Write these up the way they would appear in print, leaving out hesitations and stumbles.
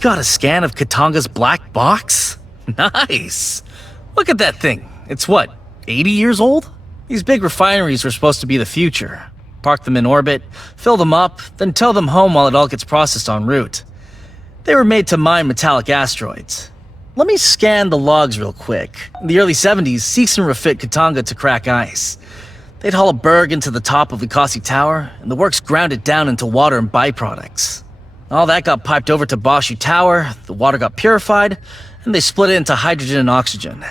got a scan of Katanga's black box? Nice! Look at that thing. It's what, 80 years old? These big refineries were supposed to be the future. Park them in orbit, fill them up, then tow them home while it all gets processed en route. They were made to mine metallic asteroids. Let me scan the logs real quick. In the early 70s, Seegson refit Katanga to crack ice. They'd haul a berg into the top of the Kasi Tower, and the works ground it down into water and byproducts. All that got piped over to Boshu Tower, the water got purified, and they split it into hydrogen and oxygen.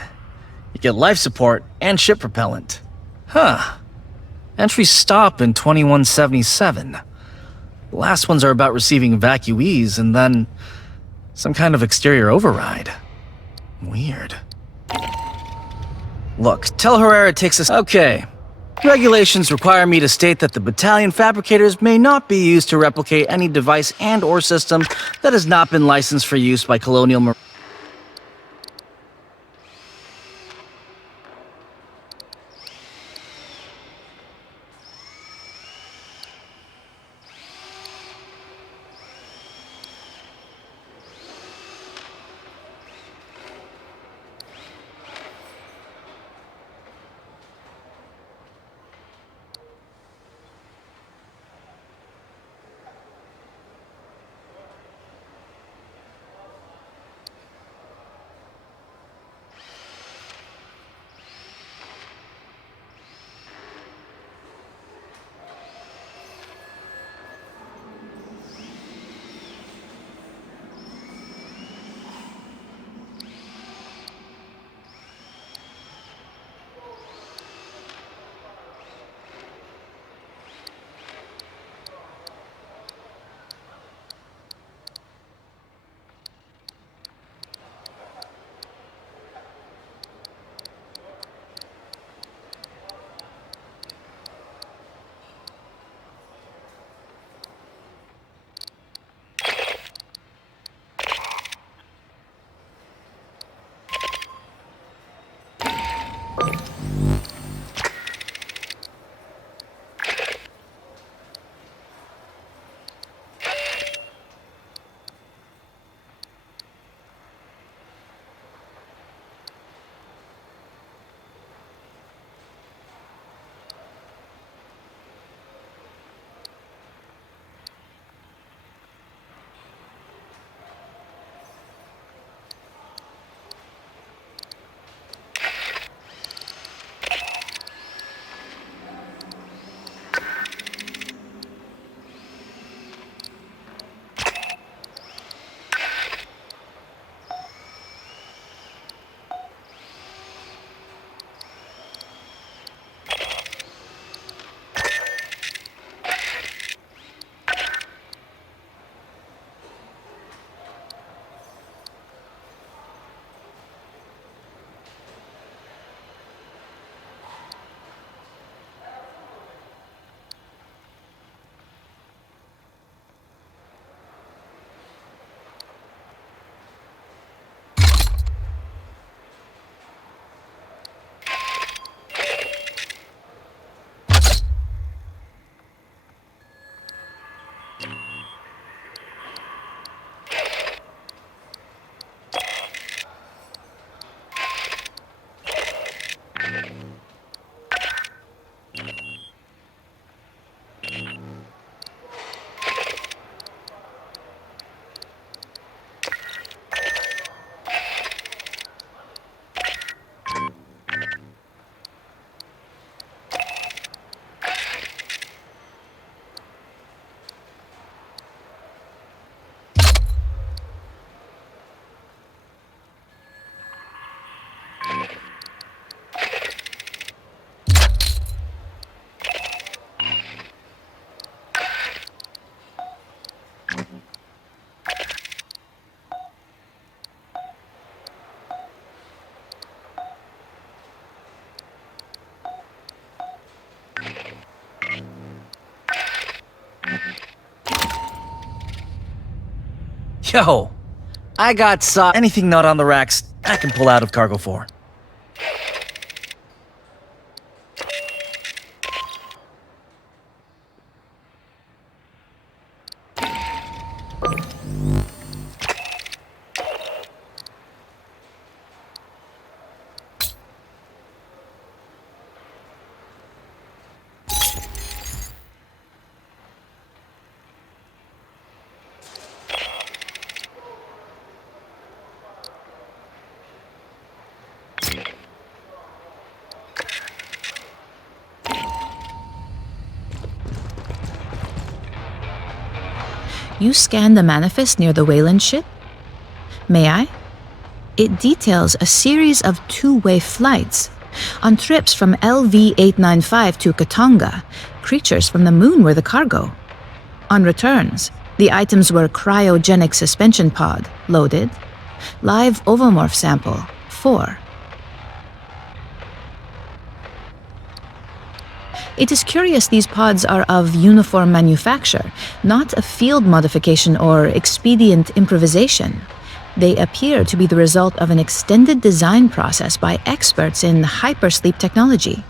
You get life support and ship propellant. Huh. Entries stop in 2177. The last ones are about receiving evacuees and then some kind of exterior override. Weird. Look, tell Herrera it takes us... Okay. Regulations require me to state that the battalion fabricators may not be used to replicate any device and/or system that has not been licensed for use by Colonial Marine. Yo, I got anything not on the racks I can pull out of Cargo 4. You scanned the manifest near the Wayland ship? May I? It details a series of two-way flights. On trips from LV-895 to Katanga, creatures from the moon were the cargo. On returns, the items were cryogenic suspension pod, loaded. Live ovomorph sample, 4. It is curious these pods are of uniform manufacture, not a field modification or expedient improvisation. They appear to be the result of an extended design process by experts in hypersleep technology.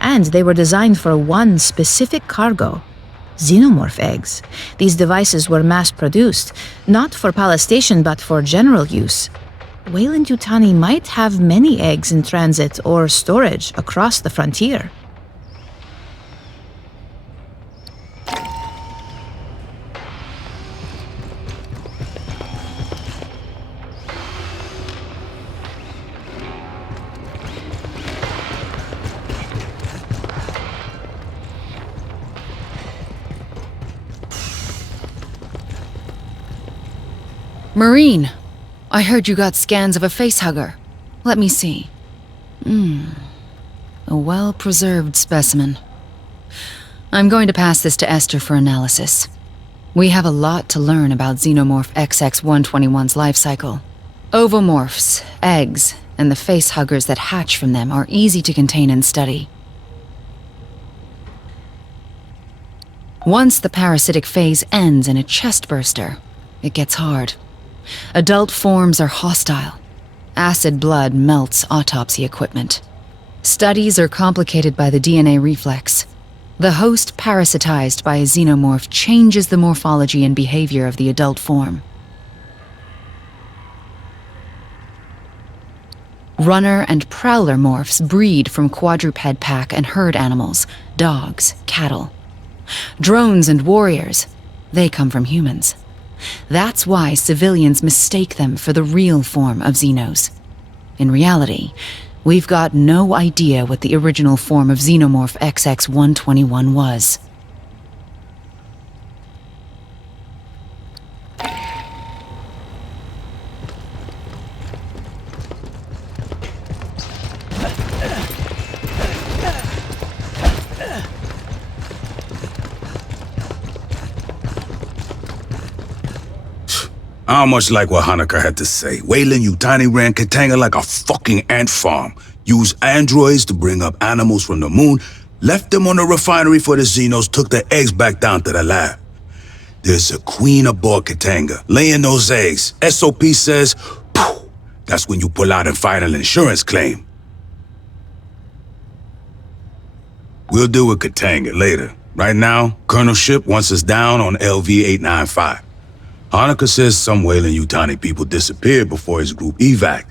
And they were designed for one specific cargo: xenomorph eggs. These devices were mass-produced, not for Palestation but for general use. Weyland-Yutani might have many eggs in transit or storage across the frontier. Marine, I heard you got scans of a facehugger. Let me see. A well-preserved specimen. I'm going to pass this to Esther for analysis. We have a lot to learn about Xenomorph XX-121's life cycle. Ovomorphs, eggs, and the facehuggers that hatch from them are easy to contain and study. Once the parasitic phase ends in a chestburster, it gets hard. Adult forms are hostile. Acid blood melts autopsy equipment. Studies are complicated by the DNA reflex. The host parasitized by a xenomorph changes the morphology and behavior of the adult form. Runner and prowler morphs breed from quadruped pack and herd animals, dogs, cattle. Drones and warriors, they come from humans. That's why civilians mistake them for the real form of Xenos. In reality, we've got no idea what the original form of Xenomorph XX-121 was. I don't much like what Hanukkah had to say. Weyland-Yutani ran Katanga like a fucking ant farm. Used androids to bring up animals from the moon, left them on the refinery for the Xenos, took the eggs back down to the lab. There's a queen aboard Katanga, laying those eggs. SOP says, poof, that's when you pull out and file an insurance claim. We'll deal with Katanga later. Right now, Colonel Ship wants us down on LV-895. Hanukkah says some Weyland-Yutani people disappeared before his group evac.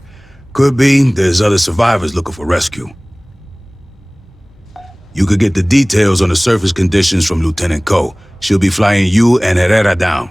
Could be there's other survivors looking for rescue. You could get the details on the surface conditions from Lieutenant Ko. She'll be flying you and Herrera down.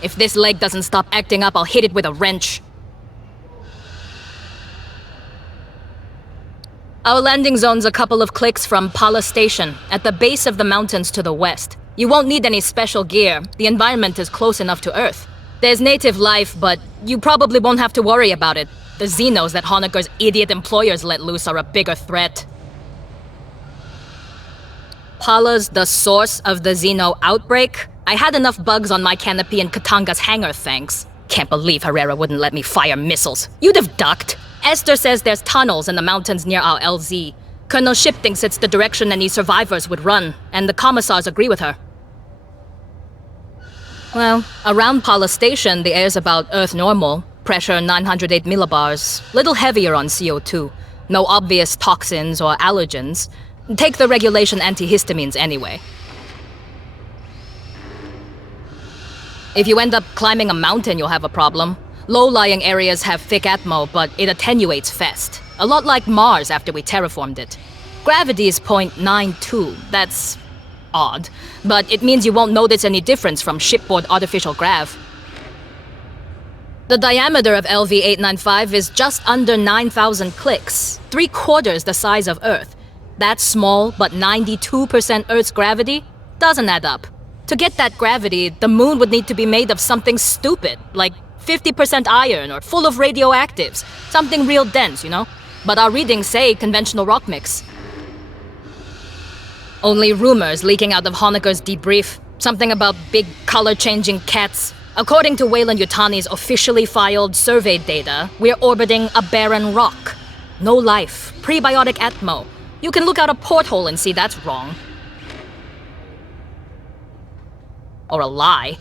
If this leg doesn't stop acting up, I'll hit it with a wrench. Our landing zone's a couple of clicks from Pala Station, at the base of the mountains to the west. You won't need any special gear. The environment is close enough to Earth. There's native life, but you probably won't have to worry about it. The Xenos that Honecker's idiot employers let loose are a bigger threat. Pala's the source of the Xeno outbreak? I had enough bugs on my canopy in Katanga's hangar, thanks. Can't believe Herrera wouldn't let me fire missiles. You'd have ducked. Esther says there's tunnels in the mountains near our LZ. Colonel Ship thinks it's the direction any survivors would run, and the commissars agree with her. Well, around Pala Station, the air's about Earth normal. Pressure 908 millibars. Little heavier on CO2. No obvious toxins or allergens. Take the regulation antihistamines anyway. If you end up climbing a mountain, you'll have a problem. Low-lying areas have thick atmo, but it attenuates fast. A lot like Mars after we terraformed it. Gravity is 0.92. That's odd, but it means you won't notice any difference from shipboard artificial grav. The diameter of LV-895 is just under 9,000 clicks, 3/4 the size of Earth. That's small, but 92% Earth's gravity doesn't add up. To get that gravity, the moon would need to be made of something stupid, like 50% iron or full of radioactives. Something real dense, you know? But our readings say conventional rock mix. Only rumors leaking out of Honecker's debrief. Something about big color-changing cats. According to Weyland-Yutani's officially filed survey data, we're orbiting a barren rock. No life. Prebiotic atmo. You can look out a porthole and see that's wrong. Or a lie.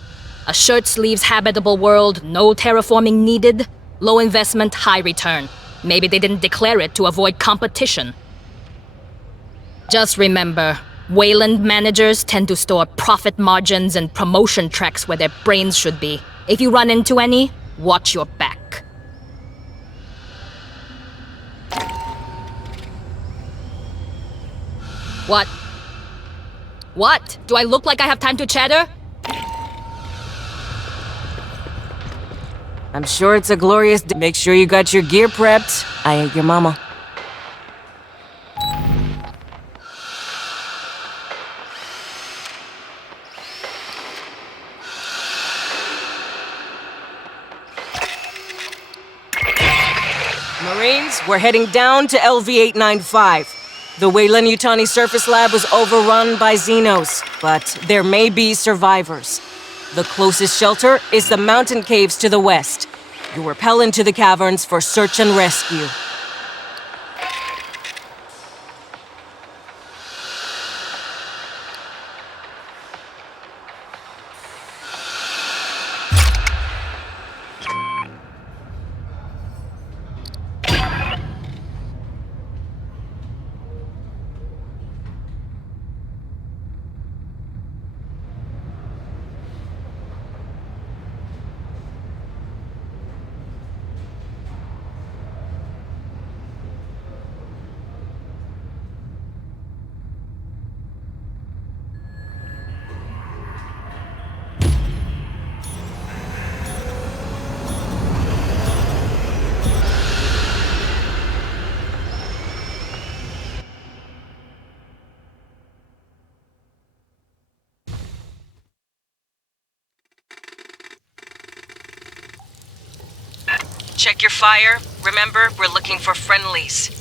A shirt-sleeves habitable world, no terraforming needed. Low investment, high return. Maybe they didn't declare it to avoid competition. Just remember, Wayland managers tend to store profit margins and promotion tracks where their brains should be. If you run into any, watch your back. What? What? Do I look like I have time to chatter? I'm sure it's a glorious day. Make sure you got your gear prepped. I ain't your mama. Marines, we're heading down to LV-895. The Weyland-Yutani surface lab was overrun by Xenos, but there may be survivors. The closest shelter is the mountain caves to the west. You rappel into the caverns for search and rescue. Check your fire. Remember, we're looking for friendlies.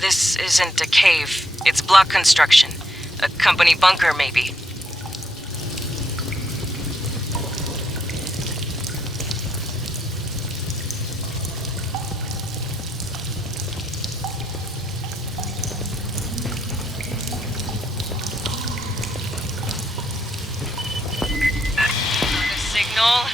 This isn't a cave. It's block construction. A company bunker, maybe. Signal.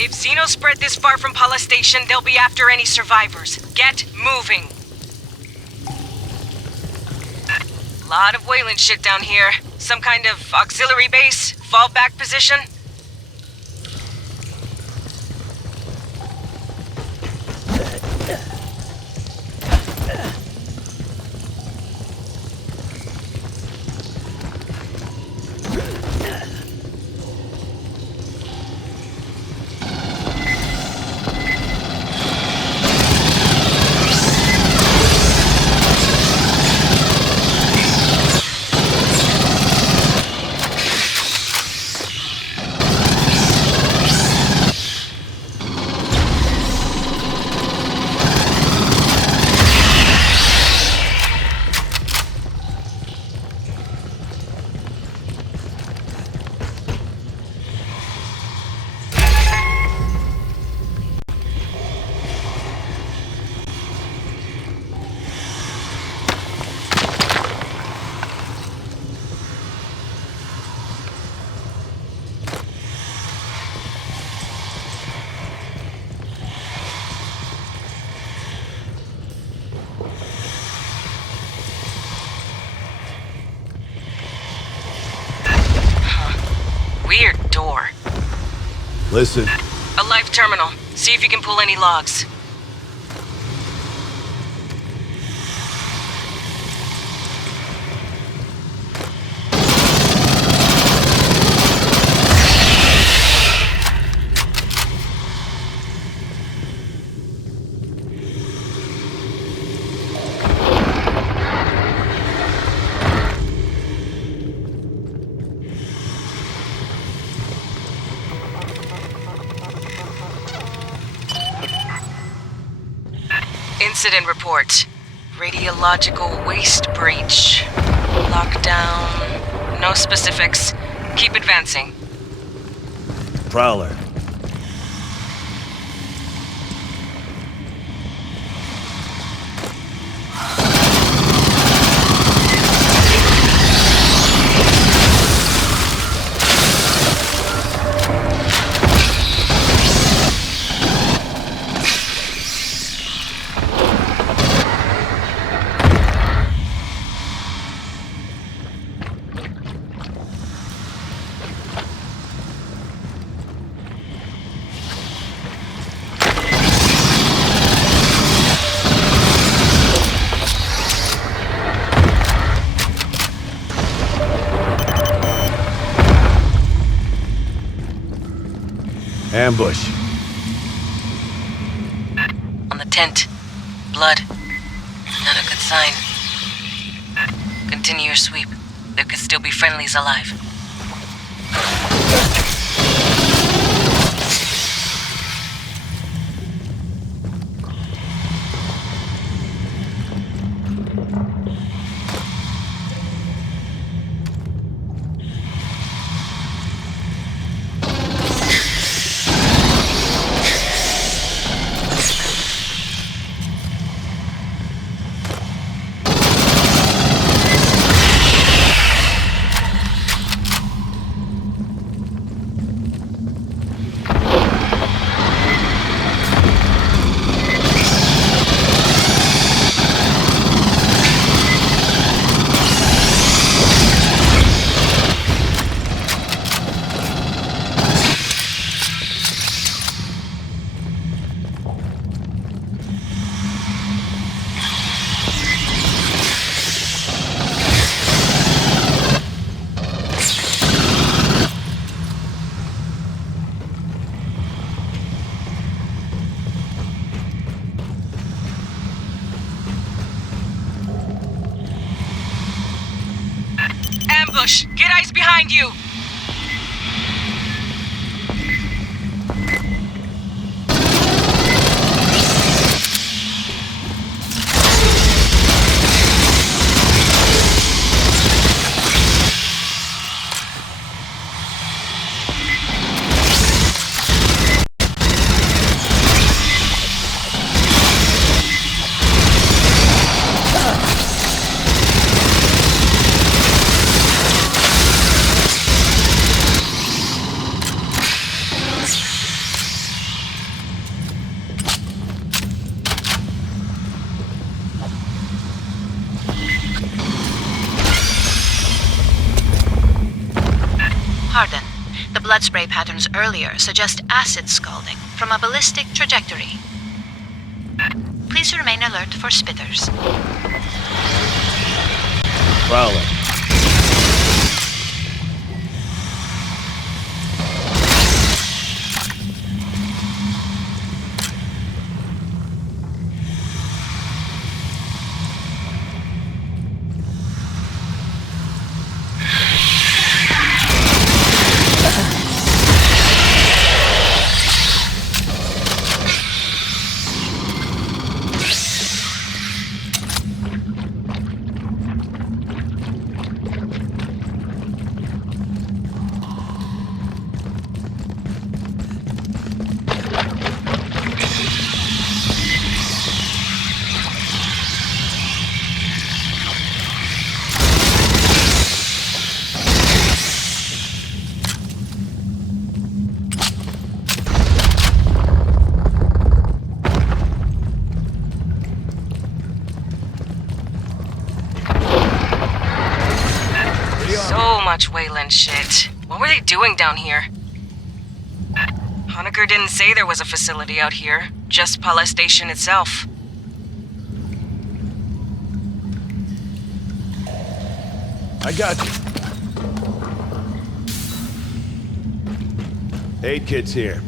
If Xenos spread this far from Pala Station, they'll be after any survivors. Get moving. Lot of Wayland shit down here. Some kind of auxiliary base? Fallback position? Listen. A live terminal. See if you can pull any logs. Incident report. Radiological waste breach. Lockdown. No specifics. Keep advancing. Prowler. Ambush. On the tent. Blood. Not a good sign. Continue your sweep. There could still be friendlies alive. Ambush! Get eyes behind you! Pardon. The blood spray patterns earlier suggest acid scalding from a ballistic trajectory. Please remain alert for spitters. Prowler. So much Wayland shit. What were they doing down here? Honecker didn't say there was a facility out here, just Pala Station itself. I got you. Aid kit's here.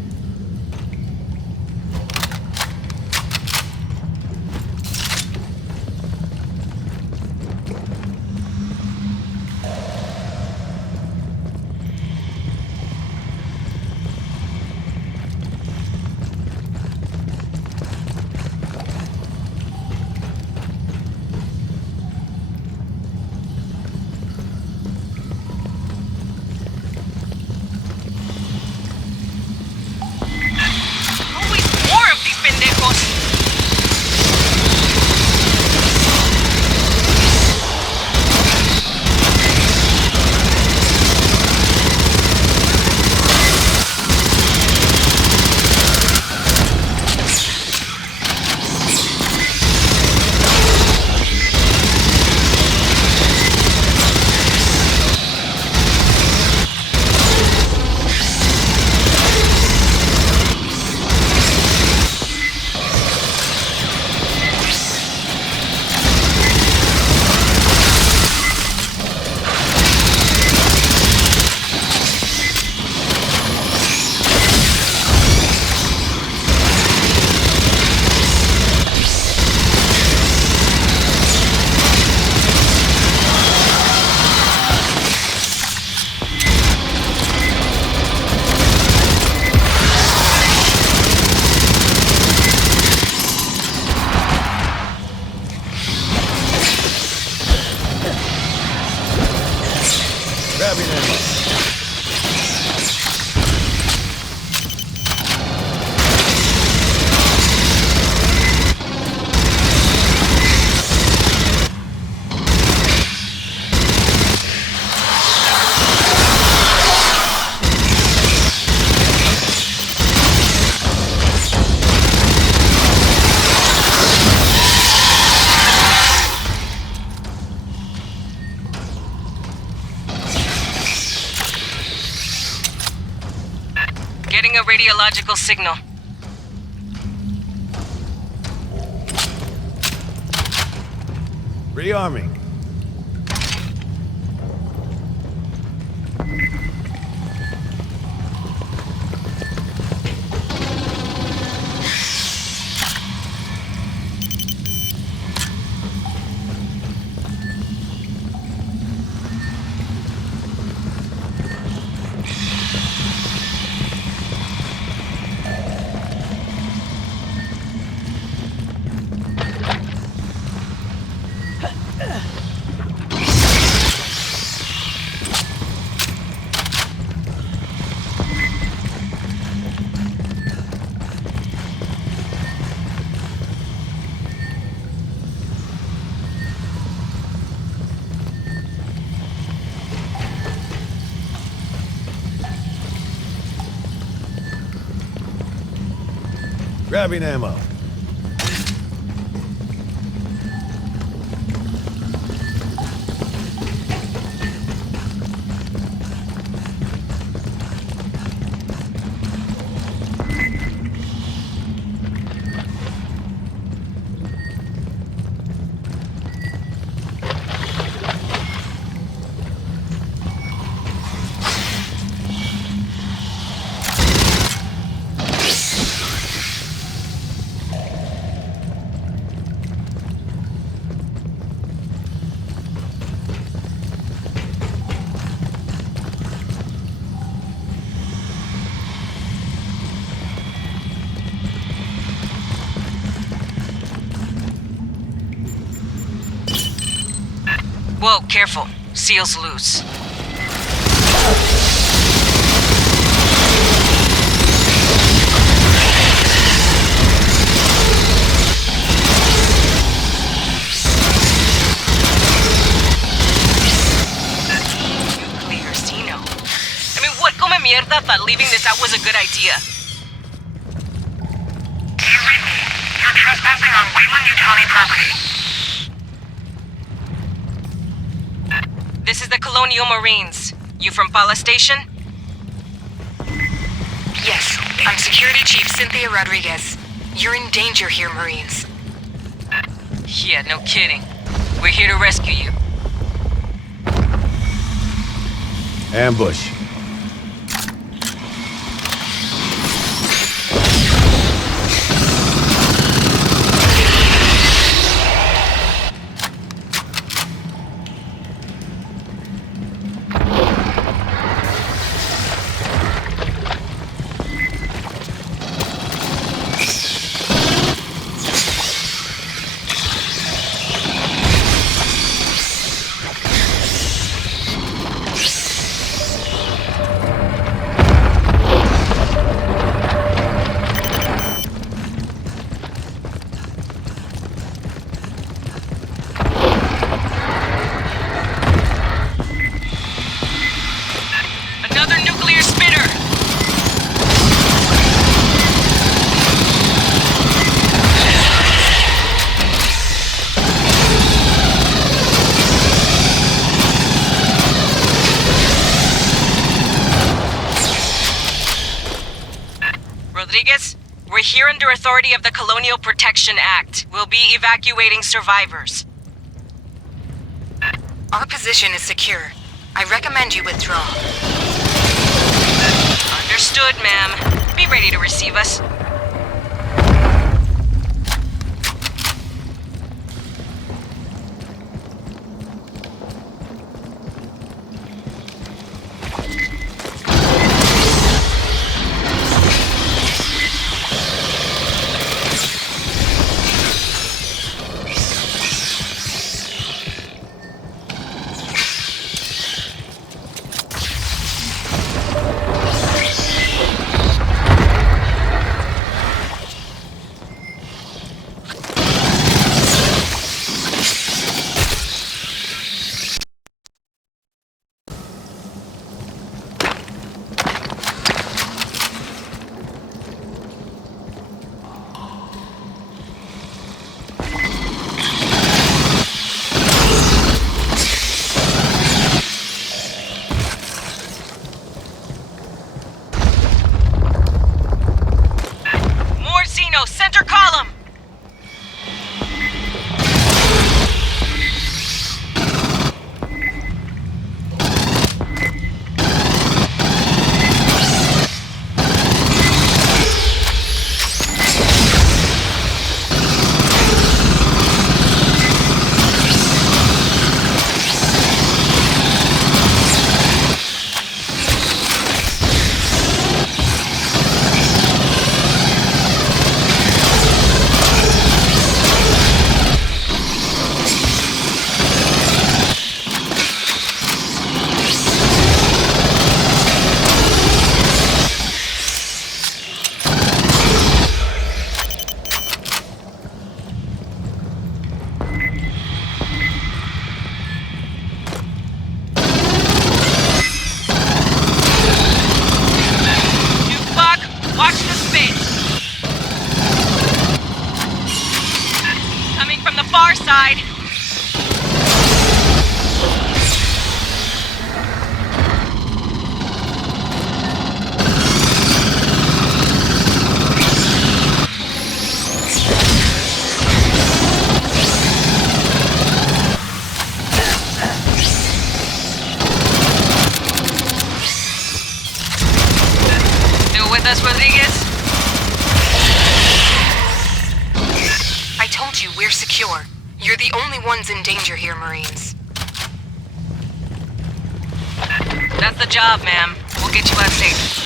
Getting a radiological signal. Rearming. Grabbing ammo. Whoa, careful. Seal's loose. Nuclear Xeno. I mean, what come mierda thought leaving this out was a good idea? Do you read me? You're trespassing on Wayland-Yutani property. This is the Colonial Marines. You from Pala Station? Yes, I'm Security Chief Cynthia Rodriguez. You're in danger here, Marines. Yeah, no kidding. We're here to rescue you. Ambush. Another nuclear spitter! Rodriguez, we're here under authority of the Colonial Protection Act. We'll be evacuating survivors. Our position is secure. I recommend you withdraw. Understood, ma'am. Be ready to receive us. Center column! Watch the space. Coming from the far side. Still with us, Rodriguez? I told you we're secure. You're the only ones in danger here, Marines. That's the job, ma'am. We'll get you out safe.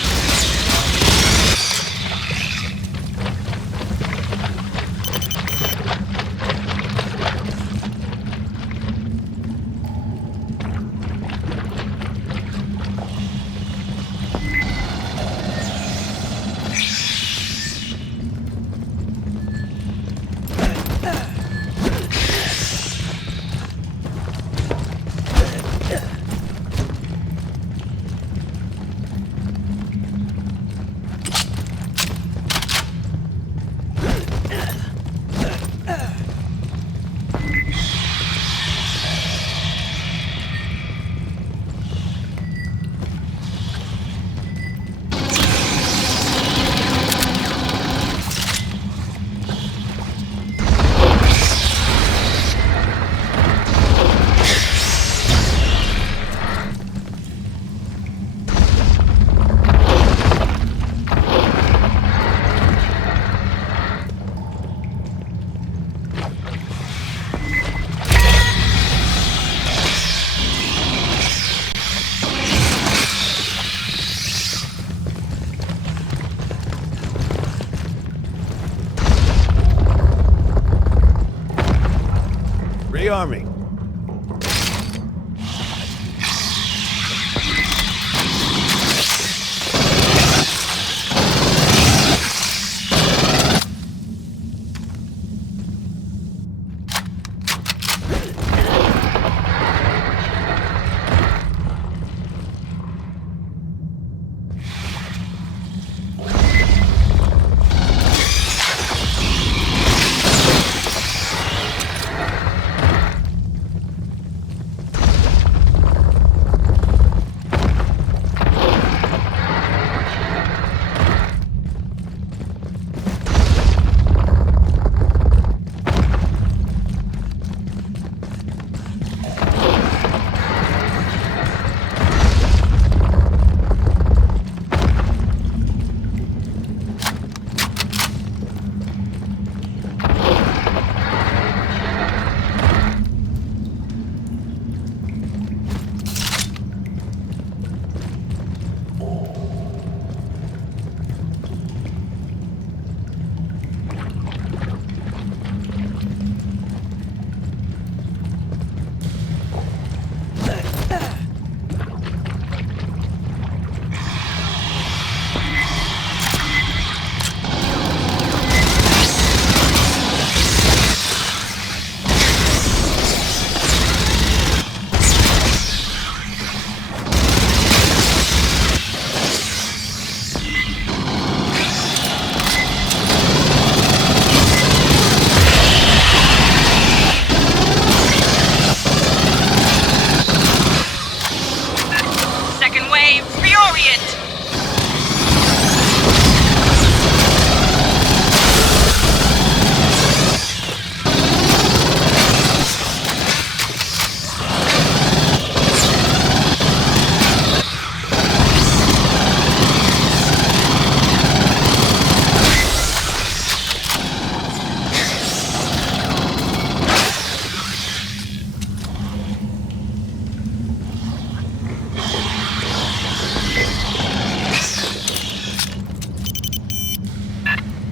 Ready, Army.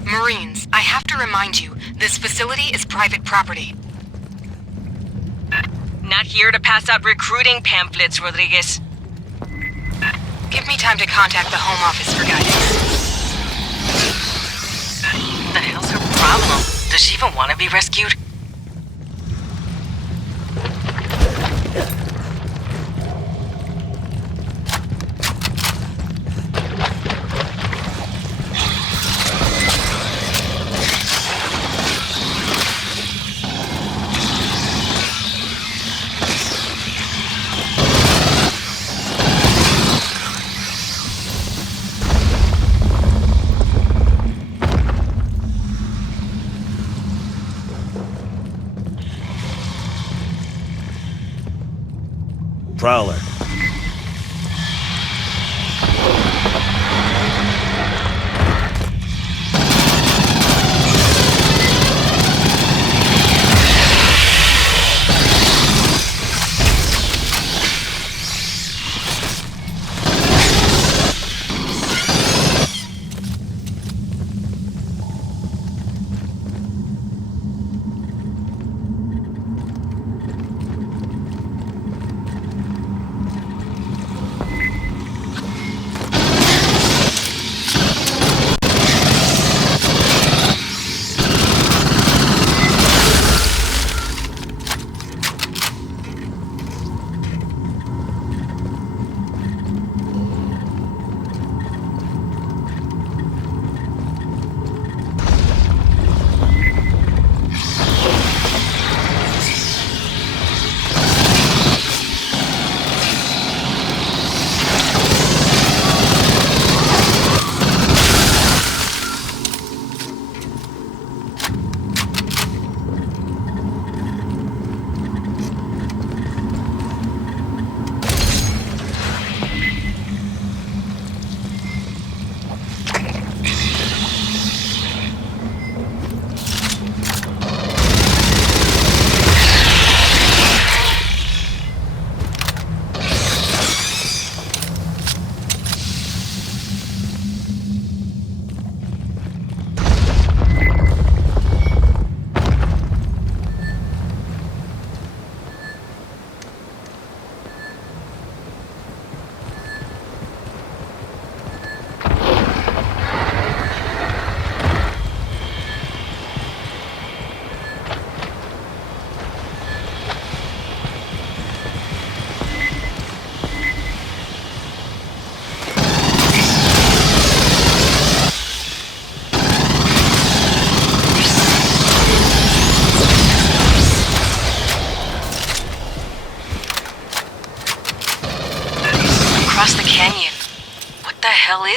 Marines, I have to remind you, this facility is private property. Not here to pass out recruiting pamphlets, Rodriguez. Give me time to contact the Home Office for guidance. What the hell's her problem? Does she even want to be rescued? Prowler.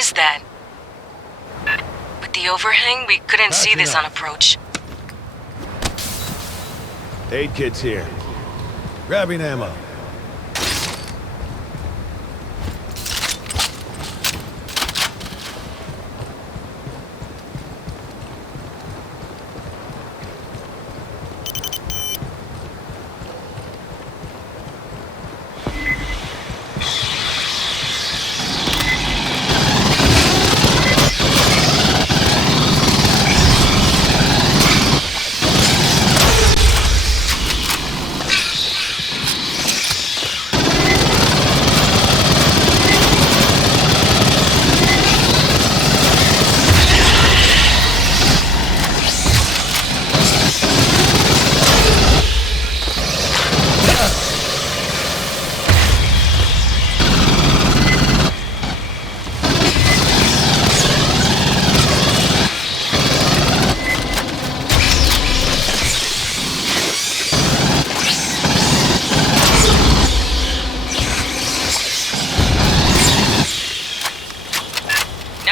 is that? With the overhang, we couldn't see this on approach. Aid kit's here. Grabbing ammo.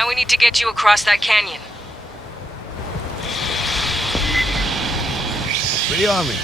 We need to get you across that canyon. For the army.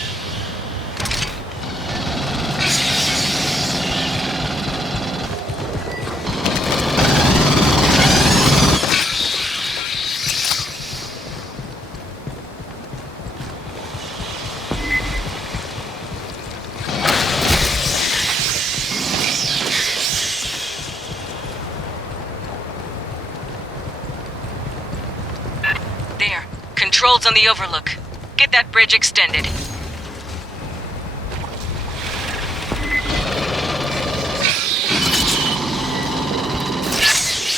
There. Controls on the overlook. Get that bridge extended.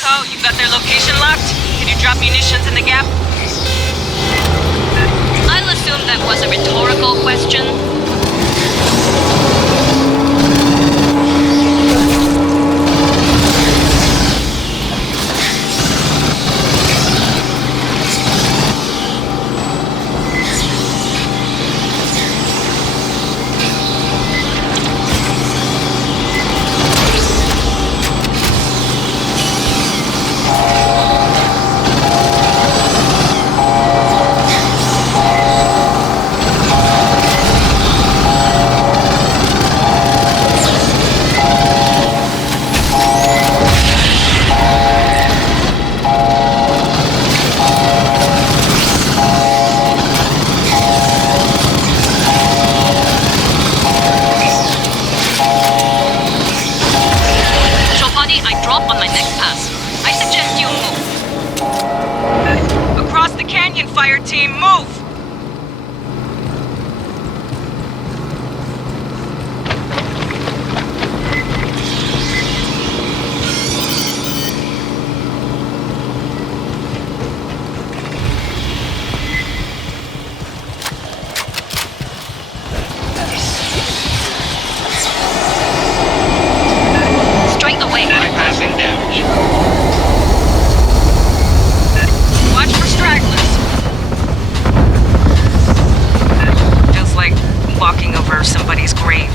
Oh, you got their location locked? Can you drop munitions in the gap? I'll assume that was a rhetorical question. On my next pass. I suggest you move. Across the canyon, Fireteam, move! Straight away. Bypassing damage. Watch for stragglers. Feels like walking over somebody's grave.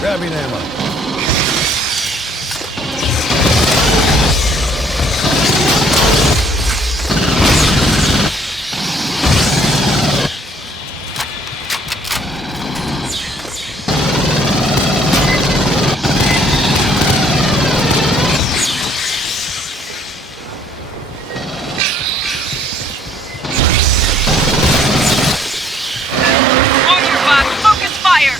Grabbing ammo. On your back, focus fire!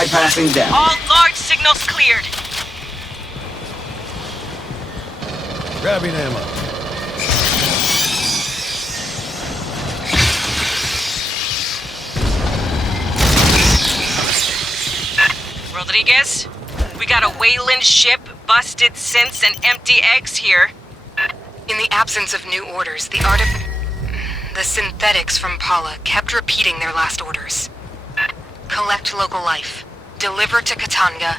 bypassing them. All large signals cleared. Grabbing ammo. Rodriguez, we got a Wayland ship, busted synths, and empty eggs here. In the absence of new orders, the synthetics from Paula kept repeating their last orders. Collect local life. Deliver to Katanga.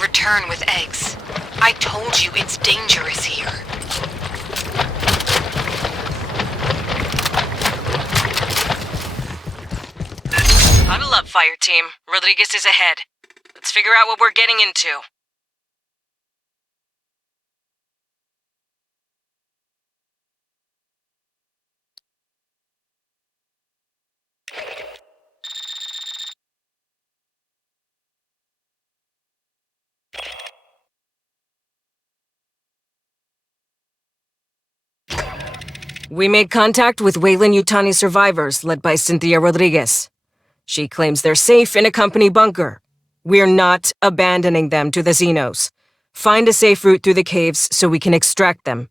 Return with eggs. I told you it's dangerous here. Huddle up, Fireteam. Rodriguez is ahead. Let's figure out what we're getting into. We made contact with Weyland-Yutani survivors led by Cynthia Rodriguez. She claims they're safe in a company bunker. We're not abandoning them to the Xenos. Find a safe route through the caves so we can extract them.